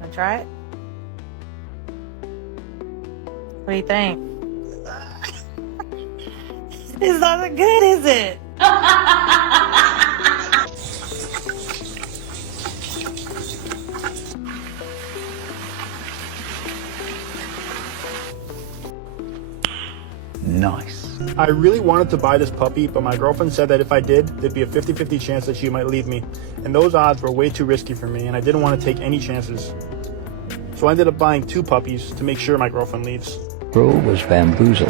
Wanna try it? What do you think? It's not that good, is it? Nice. I really wanted to buy this puppy, but my girlfriend said that if I did, there'd be a 50-50 chance that she might leave me. And those odds were way too risky for me, and I didn't want to take any chances. So I ended up buying 2 puppies to make sure my girlfriend leaves. Bro was bamboozled.